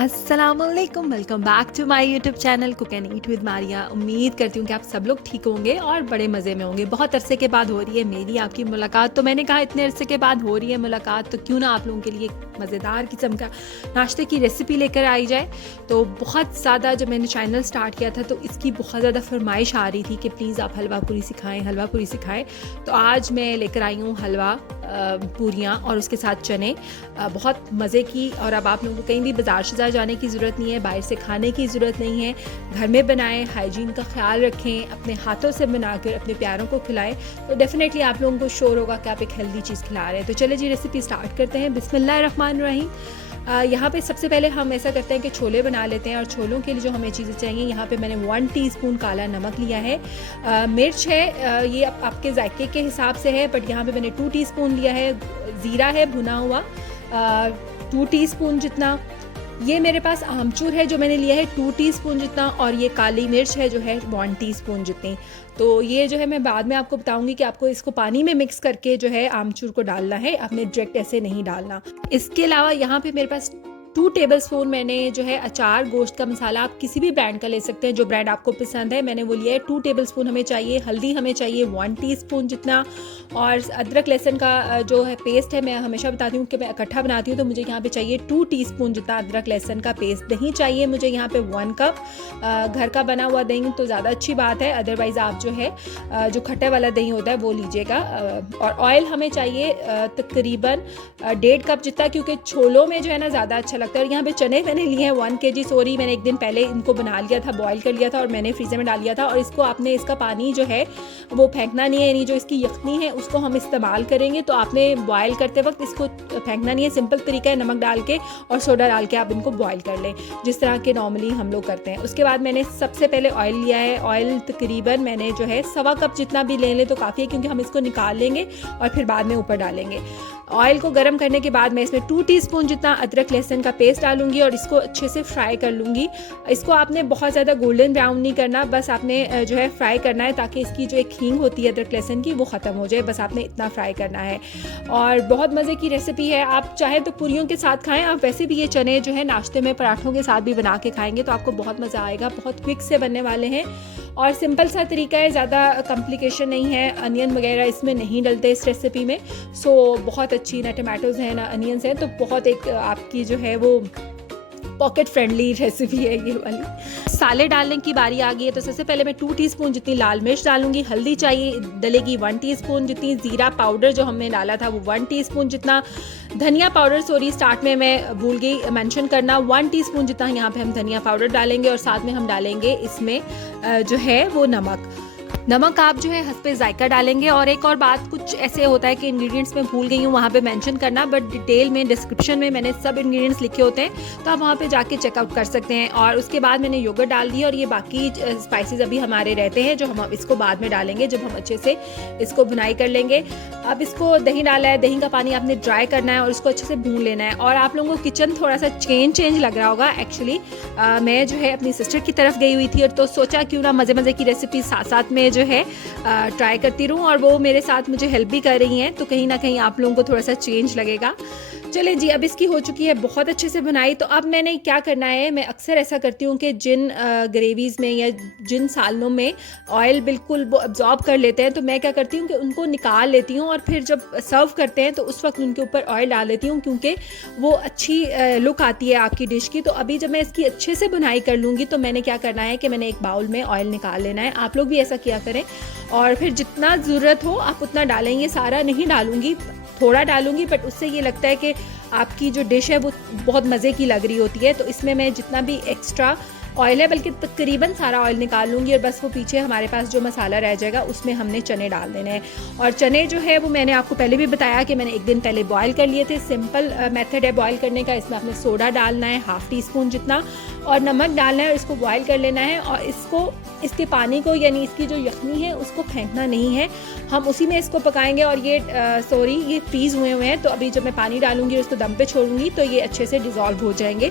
अस्सलाम वालेकुम, welcome back to my YouTube channel cook and eat with Maria. उम्मीद करती हूँ कि आप सब लोग ठीक होंगे और बड़े मज़े में होंगे। बहुत अरसे के बाद हो रही है मेरी आपकी मुलाकात, तो मैंने कहा इतने अरसे के बाद हो रही है मुलाकात तो क्यों ना आप लोगों के लिए मज़ेदार किस्म का नाश्ते की रेसिपी लेकर आई जाए। तो बहुत ज़्यादा जब मैंने चैनल स्टार्ट किया था तो इसकी बहुत ज़्यादा फरमाइश आ रही थी कि प्लीज़ आप हलवा पूरी सिखाएँ। तो आज मैं लेकर आई हूँ हलवा पूरियाँ और उसके साथ चने, बहुत मज़े की। और अब आप लोगों को कहीं भी बाज़ार शजार जाने की ज़रूरत नहीं है, बाहर से खाने की ज़रूरत नहीं है। घर में बनाएं, हाइजीन का ख़्याल रखें, अपने हाथों से बनाकर अपने प्यारों को खिलाएं, तो डेफ़िनेटली आप लोगों को श्योर होगा कि आप एक हेल्दी चीज़ खिला रहे हैं। तो चले जी रेसिपी स्टार्ट करते हैं। बिस्मिल्लाहिर्रहमानिर्रहीम। यहाँ पे सबसे पहले हम ऐसा करते हैं कि छोले बना लेते हैं, और छोलों के लिए जो हमें चीज़ें चाहिए, यहाँ पे मैंने 1 टीस्पून काला नमक लिया है। मिर्च है, ये आपके जायके के हिसाब से है, बट यहाँ पे मैंने 2 टीस्पून लिया है। ज़ीरा है भुना हुआ 2 टीस्पून जितना। ये मेरे पास आमचूर है जो मैंने लिया है 2 टीस्पून जितना, और ये काली मिर्च है जो है 1 टीस्पून जितनी। तो ये जो है मैं बाद में आपको बताऊंगी कि आपको इसको पानी में मिक्स करके जो है आमचूर को डालना है, आपने डायरेक्ट ऐसे नहीं डालना। इसके अलावा यहाँ पे मेरे पास 2 टेबलस्पून मैंने जो है अचार गोश्त का मसाला, आप किसी भी ब्रांड का ले सकते हैं, जो ब्रांड आपको पसंद है, मैंने वो लिया है। 2 टेबलस्पून हमें चाहिए। हल्दी हमें चाहिए 1 टीस्पून जितना। और अदरक लहसुन का जो है पेस्ट है, मैं हमेशा बताती हूँ कि मैं इकट्ठा बनाती हूँ, तो मुझे यहाँ पे चाहिए 2 टीस्पून जितना अदरक लहसुन का पेस्ट। दही चाहिए मुझे यहाँ पे 1 कप। घर का बना हुआ दही तो ज़्यादा अच्छी बात है, अदरवाइज़ आप जो है जो खट्टे वाला दही होता है वो लीजिएगा। और ऑयल हमें चाहिए तकरीबन 1.5 कप जितना, क्योंकि छोलों में जो है ना ज़्यादा अच्छा लगता है। और यहाँ पे चने मैंने लिए हैं 1 kg। सॉरी, मैंने एक दिन पहले इनको बना लिया था, बॉईल कर लिया था और मैंने फ्रीज़र में डाल लिया था। और इसको आपने इसका पानी जो है वो फेंकना नहीं है, यानी जो इसकी यखनी है उसको हम इस्तेमाल करेंगे, तो आपने बॉयल करते वक्त इसको फेंकना नहीं है। सिंपल तरीका है, नमक डाल के और सोडा डाल के आप इनको बॉयल कर लें, जिस तरह के नॉर्मली हम लोग करते हैं। उसके बाद मैंने सबसे पहले ऑयल लिया है। ऑयल तकरीबन मैंने जो है 1.25 कप जितना भी ले लें तो काफ़ी है, क्योंकि हम इसको निकाल लेंगे और फिर बाद में ऊपर डालेंगे। ऑयल को गर्म करने के बाद मैं इसमें 2 टीस्पून जितना अदरक लहसुन का पेस्ट डालूंगी और इसको अच्छे से फ्राई कर लूँगी। इसको आपने बहुत ज़्यादा गोल्डन ब्राउन नहीं करना, बस आपने जो है फ्राई करना है, ताकि इसकी जो एक हींग होती है अदरक लहसुन की वो ख़त्म हो जाए। बस आपने इतना फ्राई करना है। और बहुत मज़े की रेसिपी है, आप चाहे तो पूरियों के साथ खाएँ, आप वैसे भी ये चने जो है नाश्ते में पराठों के साथ भी बना के खाएँगे तो आपको बहुत मज़ा आएगा। बहुत क्विक से बनने वाले हैं और सिंपल सा तरीका है, ज़्यादा कॉम्प्लिकेशन नहीं है। अनियन वगैरह इसमें नहीं डलते इस रेसिपी में, सो बहुत अच्छी, ना टमाटोज़ हैं ना अनियंस हैं, तो बहुत एक आपकी जो है वो पॉकेट फ्रेंडली रेसिपी है ये वाली। मसाले डालने की बारी आ गई है, तो सबसे पहले मैं 2 टीस्पून जितनी लाल मिर्च डालूंगी। हल्दी चाहिए डलेगी 1 टीस्पून जितनी। ज़ीरा पाउडर जो हमने डाला था वो 1 टीस्पून जितना। धनिया पाउडर, सॉरी स्टार्ट में मैं भूल गई मेंशन करना, 1 टीस्पून जितना यहाँ पे हम धनिया पाउडर डालेंगे। और साथ में हम डालेंगे इसमें जो है वो नमक आप जो है हस्बे जायका डालेंगे। और एक और बात, कुछ ऐसे होता है कि इंग्रेडिएंट्स में भूल गई हूँ वहाँ पे मेंशन करना, बट डिटेल में डिस्क्रिप्शन में मैंने सब इंग्रेडिएंट्स लिखे होते हैं, तो आप वहाँ पे जाके चेकआउट कर सकते हैं। और उसके बाद मैंने योगर्ट डाल दिया, और ये बाकी स्पाइसेस अभी हमारे रहते हैं जो हम इसको बाद में डालेंगे जब हम अच्छे से इसको भुनाई कर लेंगे। अब इसको दही डाला है, दही का पानी आपने ड्राई करना है और इसको अच्छे से भून लेना है। और आप लोगों को किचन थोड़ा सा चेंज लग रहा होगा, एक्चुअली मैं जो है अपनी सिस्टर की तरफ गई हुई थी, और तो सोचा क्यों ना मज़े की रेसिपी साथ साथ में जो है ट्राई करती रहूँ, और वो मेरे साथ मुझे हेल्प भी कर रही हैं, तो कहीं ना कहीं आप लोगों को थोड़ा सा चेंज लगेगा। चले जी, अब इसकी हो चुकी है बहुत अच्छे से बनाई। तो अब मैंने क्या करना है, मैं अक्सर ऐसा करती हूँ कि जिन ग्रेवीज़ में या जिन सालों में ऑयल बिल्कुल वो अब्जॉर्ब कर लेते हैं, तो मैं क्या करती हूँ कि उनको निकाल लेती हूँ और फिर जब सर्व करते हैं तो उस वक्त उनके ऊपर ऑयल डाल देती हूँ, क्योंकि वो अच्छी लुक आती है आपकी डिश की। तो अभी जब मैं इसकी अच्छे से बुनाई कर लूँगी तो मैंने क्या करना है कि मैंने एक बाउल में ऑयल निकाल लेना है। आप लोग भी ऐसा किया करें, और फिर जितना ज़रूरत हो आप उतना डालेंगे। सारा नहीं डालूँगी, थोड़ा डालूंगी, बट उससे ये लगता है कि आपकी जो डिश है वो बहुत मज़े की लग रही होती है। तो इसमें मैं जितना भी एक्स्ट्रा ऑयल है, बल्कि तकरीबन सारा ऑयल निकाल लूँगी, और बस वो पीछे हमारे पास जो मसाला रह जाएगा उसमें हमने चने डाल देने हैं। और चने जो है वो मैंने आपको पहले भी बताया कि मैंने एक दिन पहले बॉयल कर लिए थे। सिंपल मेथड है बॉयल करने का। इसमें आपने सोडा डालना है 1/2 टीस्पून जितना, और नमक डालना है, और इसको बॉयल कर लेना है। और इसके पानी को, यानी इसकी जो यखनी है उसको फेंकना नहीं है, हम उसी में इसको पकाएंगे। और ये ये फ्रीज़ हुए हैं, तो अभी जब मैं पानी डालूंगी और इसको दम पे छोड़ूंगी तो ये अच्छे से डिज़ोल्व हो जाएंगे।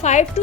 5 to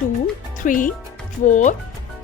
2 3 4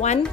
1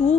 2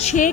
6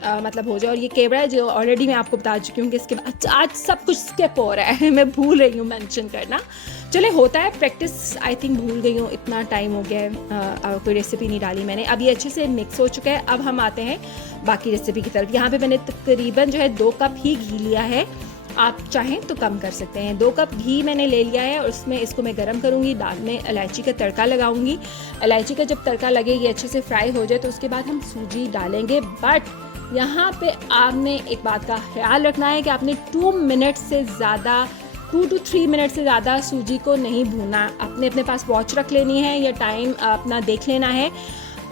मतलब हो जाए। और ये केवड़ा जो ऑलरेडी मैं आपको बता चुकी हूँ कि इसके बाद आज सब कुछ स्किप हो रहा है, मैं भूल रही हूँ मेंशन करना। चले होता है, प्रैक्टिस आई थिंक भूल गई हूँ, इतना टाइम हो गया है, कोई रेसिपी नहीं डाली मैंने। अब ये अच्छे से मिक्स हो चुका है। अब हम आते हैं बाकी रेसिपी की तरफ। यहाँ पे मैंने तकरीबन जो है 2 कप ही घी लिया है, आप चाहें तो कम कर सकते हैं। 2 कप घी मैंने ले लिया है और उसमें इसको मैं गरम करूँगी। दाल में इलायची का तड़का लगाऊंगी। इलायची का जब तड़का लगे, ये अच्छे से फ्राई हो जाए, तो उसके बाद हम सूजी डालेंगे। बट यहाँ पे आपने एक बात का ख्याल रखना है कि आपने 2 मिनट से ज़्यादा 2 to 3 मिनट से ज़्यादा सूजी को नहीं भूनना। अपने पास वॉच रख लेनी है या टाइम अपना देख लेना है।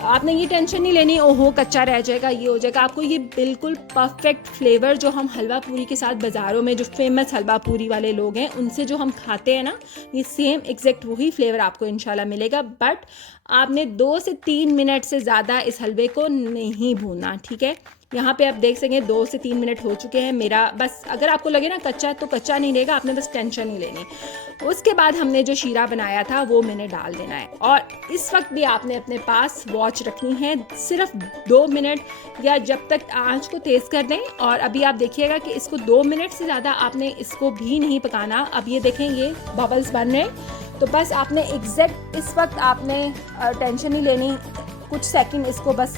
आपने ये टेंशन नहीं लेनी ओहो कच्चा रह जाएगा, ये हो जाएगा। आपको ये बिल्कुल परफेक्ट फ्लेवर जो हम हलवा पूरी के साथ बाज़ारों में जो फेमस हलवा पूरी वाले लोग हैं उनसे जो हम खाते हैं ना, ये सेम एग्जैक्ट वही फ्लेवर आपको इंशाल्लाह मिलेगा। बट आपने 2 से 3 मिनट से ज़्यादा इस हलवे को नहीं भूनना, ठीक है। यहाँ पे आप देख सकें 2 से 3 मिनट हो चुके हैं मेरा। बस अगर आपको लगे ना कच्चा, तो कच्चा नहीं रहेगा, आपने बस टेंशन नहीं लेनी। उसके बाद हमने जो शीरा बनाया था वो मैंने डाल देना है। और इस वक्त भी आपने अपने पास वॉच रखनी है, सिर्फ 2 मिनट, या जब तक आंच को तेज़ कर दें। और अभी आप देखिएगा कि इसको 2 मिनट से ज़्यादा आपने इसको भी नहीं पकाना। अब ये देखें ये बबल्स बन रहे हैं, तो बस आपने एग्जैक्ट इस वक्त आपने टेंशन नहीं लेनी, कुछ सेकंड इसको बस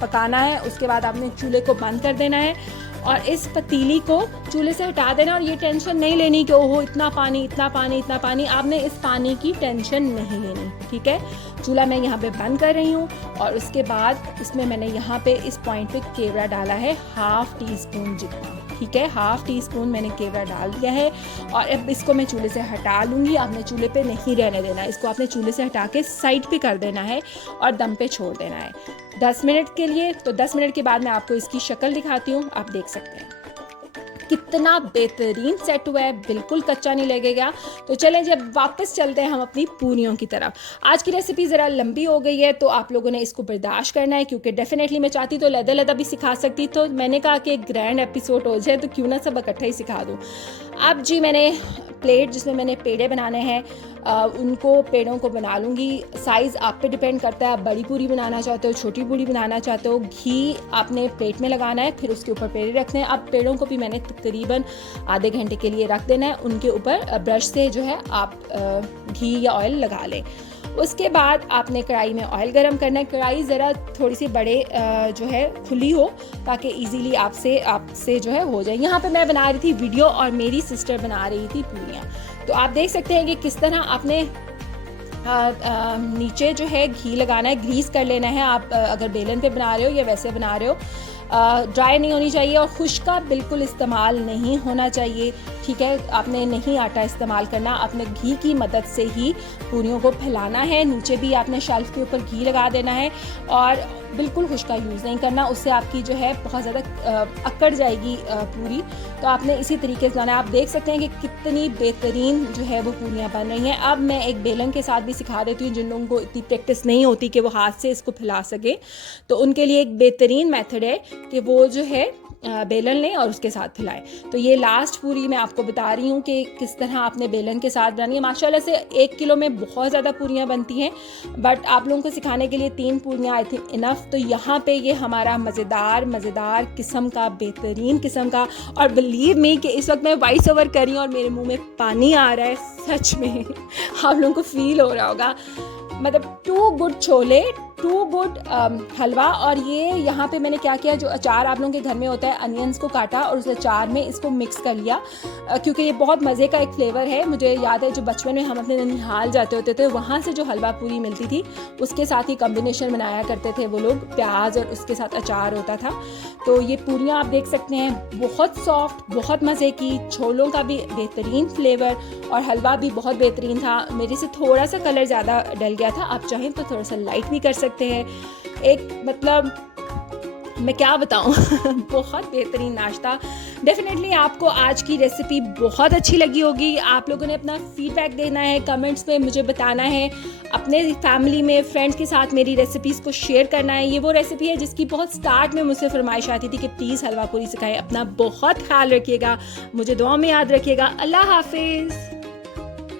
पकाना है। उसके बाद आपने चूल्हे को बंद कर देना है और इस पतीली को चूल्हे से हटा देना। और ये टेंशन नहीं लेनी कि ओहो इतना पानी इतना पानी इतना पानी, आपने इस पानी की टेंशन नहीं लेनी, ठीक है। चूल्हा मैं यहाँ पे बंद कर रही हूँ। और उसके बाद इसमें मैंने यहाँ पे इस पॉइंट पे केवड़ा डाला है, 1/2 टीस्पून जितना, ठीक है। 1/2 टीस्पून मैंने केवड़ा डाल दिया है। और अब इसको मैं चूल्हे से हटा लूँगी। आपने चूल्हे पे नहीं रहने देना, इसको आपने चूल्हे से हटा के साइड पे कर देना है और दम पे छोड़ देना है 10 मिनट के लिए। तो 10 मिनट के बाद मैं आपको इसकी शक्ल दिखाती हूँ, आप देख सकते हैं कितना बेहतरीन सेट हुआ है, बिल्कुल कच्चा नहीं लगेगा। तो चलें जब वापस चलते हैं हम अपनी पूरियों की तरफ। आज की रेसिपी ज़रा लंबी हो गई है, तो आप लोगों ने इसको बर्दाश्त करना है, क्योंकि डेफिनेटली मैं चाहती तो लदा भी सिखा सकती, तो मैंने कहा कि एक ग्रैंड एपिसोड हो जाए, तो क्यों ना सब इकट्ठा ही सिखा दूँ। अब जी मैंने प्लेट जिसमें मैंने पेड़े बनाने हैं, उनको पेड़ों को बना लूँगी। साइज़ आप पे डिपेंड करता है, आप बड़ी पूरी बनाना चाहते हो, छोटी पूरी बनाना चाहते हो। घी आपने प्लेट में लगाना है, फिर उसके ऊपर पेड़े रखने हैं। अब पेड़ों को भी मैंने तकरीबन आधे घंटे के लिए रख देना है। उनके ऊपर ब्रश से जो है आप घी या ऑयल लगा लें। उसके बाद आपने कढ़ाई में ऑयल गरम करना है। कढ़ाई ज़रा थोड़ी सी बड़े जो है खुली हो, ताकि इजीली आपसे जो है हो जाए। यहाँ पे मैं बना रही थी वीडियो और मेरी सिस्टर बना रही थी पूरियाँ, तो आप देख सकते हैं कि किस तरह आपने नीचे जो है घी लगाना है, ग्रीस कर लेना है। आप अगर बेलन पे बना रहे हो या वैसे बना रहे हो, ड्राई नहीं होनी चाहिए और खुश्क का बिल्कुल इस्तेमाल नहीं होना चाहिए, ठीक है। आपने नहीं आटा इस्तेमाल करना, अपने घी की मदद से ही पूरियों को फैलाना है। नीचे भी आपने शेल्फ के ऊपर घी लगा देना है और बिल्कुल खुश्क का यूज़ नहीं करना, उससे आपकी जो है बहुत ज़्यादा अकड़ जाएगी पूरी। तो आपने इसी तरीके से बनाना है। आप देख सकते हैं कि कितनी बेहतरीन जो है वो पूरियाँ बन रही हैं। अब मैं एक बेलन के साथ भी सिखा देती हूँ, जिन लोगों को इतनी प्रैक्टिस नहीं होती कि वो हाथ से इसको फैला सके, तो उनके लिए एक बेहतरीन मेथड है कि वो जो है बेलन लें और उसके साथ फैलाएं। तो ये लास्ट पूरी मैं आपको बता रही हूँ कि किस तरह आपने बेलन के साथ बनानी है। माशाल्लाह से 1 किलो में बहुत ज़्यादा पूरियाँ बनती हैं, बट आप लोगों को सिखाने के लिए 3 पूरियाँ आई थिंक इनफ। तो यहाँ पे ये हमारा मज़ेदार किस्म का, बेहतरीन किस्म का, और बिलीव मी कि इस वक्त मैं वॉइस ओवर कर रही हूँ और मेरे मुँह में पानी आ रहा है, सच में आप लोगों को फील हो रहा होगा। मतलब टू गुड छोले, टू गुड हलवा। और ये यहाँ पे मैंने क्या किया, जो अचार आप लोगों के घर में होता है, अनियंस को काटा और उस अचार में इसको मिक्स कर लिया, क्योंकि ये बहुत मज़े का एक फ्लेवर है। मुझे याद है जो बचपन में हम अपने ननिहाल जाते होते थे, वहाँ से जो हलवा पूरी मिलती थी उसके साथ ही कम्बिनेशन बनाया करते थे वो लोग, प्याज और उसके साथ अचार होता था। तो ये पूरियाँ आप देख सकते हैं बहुत सॉफ्ट, बहुत मज़े की, छोलों का भी बेहतरीन फ्लेवर और हलवा भी बहुत बेहतरीन था। मेरे से थोड़ा सा कलर ज़्यादा डल गया था, आप चाहें तो थोड़ा सा लाइट भी कर सकते हैं। एक मतलब मैं क्या बताऊं बहुत बेहतरीन नाश्ता। डेफिनेटली आपको आज की रेसिपी बहुत अच्छी लगी होगी। आप लोगों ने अपना फीडबैक देना है, कमेंट्स में मुझे बताना है, अपने फैमिली में फ्रेंड्स के साथ मेरी रेसिपीज़ को शेयर करना है। ये वो रेसिपी है जिसकी बहुत स्टार्ट में मुझसे फरमाइश आती थी कि प्लीज़ हलवा पूरी सिखाएं। अपना बहुत ख्याल रखिएगा, मुझे दुआ में याद रखिएगा। अल्लाह हाफिज़।